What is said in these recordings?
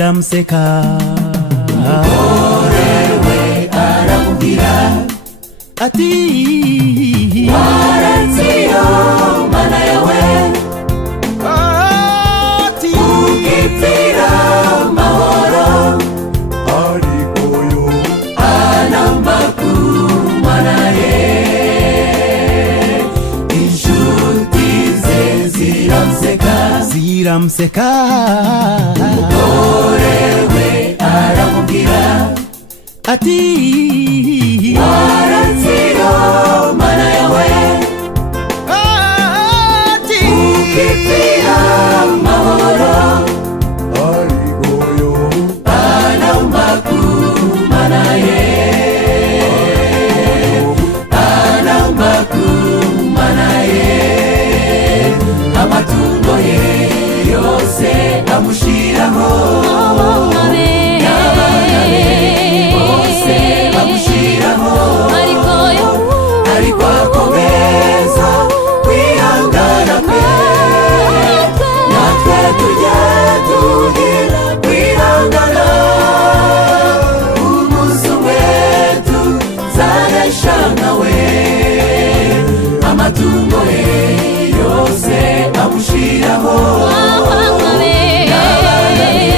ziramseka. Umugore we aramubwira ati waranziyo mana yawe ati ukipfira mahoro ariko yo anamba ku mana ye inshuti ze ziramseka ziramseka. umugore we aramubwira ati waranziyo mana yawe ati ukipfira mahoro ariko yo anamba ku mana ye anamba ku mana ye amatungo ye yose amushiraho n'abana be bose bamushiraho ariko akomeza kwihangana kwe natwe tujye tugira kwihangana umunsi umwe tuzanesha nkawe amatungo ye yose amushiraho n'abana be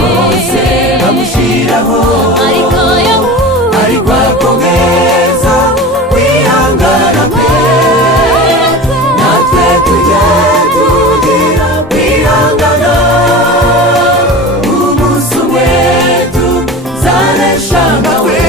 bose bamushiraho ariko akomeza kwihangana kwe natwe tujye tugira kwihangana umunsi umwe tuzanesha nkawe